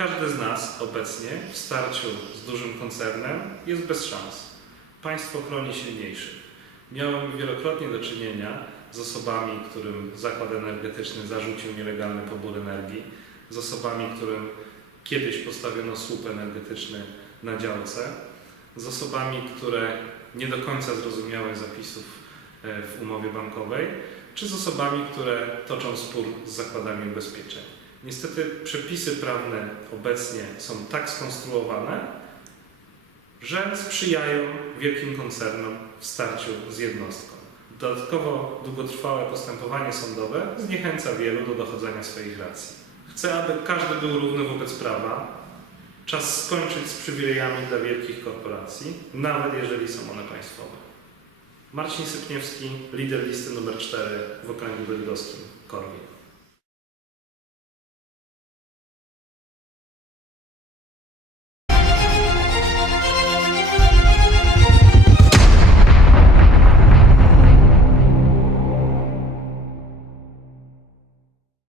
Każdy z nas obecnie w starciu z dużym koncernem jest bez szans. Państwo chroni silniejszych. Miałem wielokrotnie do czynienia z osobami, którym zakład energetyczny zarzucił nielegalny pobór energii, z osobami, którym kiedyś postawiono słup energetyczny na działce, z osobami, które nie do końca zrozumiały zapisów e, w umowie bankowej, czy z osobami, które toczą spór z zakładami ubezpieczeń. Niestety przepisy prawne obecnie są tak skonstruowane, że sprzyjają wielkim koncernom w starciu z jednostką. Dodatkowo długotrwałe postępowanie sądowe zniechęca wielu do dochodzenia swoich racji. Chcę, aby każdy był równy wobec prawa. Czas skończyć z przywilejami dla wielkich korporacji, nawet jeżeli są one państwowe. Marcin Sypniewski, lider listy numer 4 w okręgu bydgoskim, Korwin.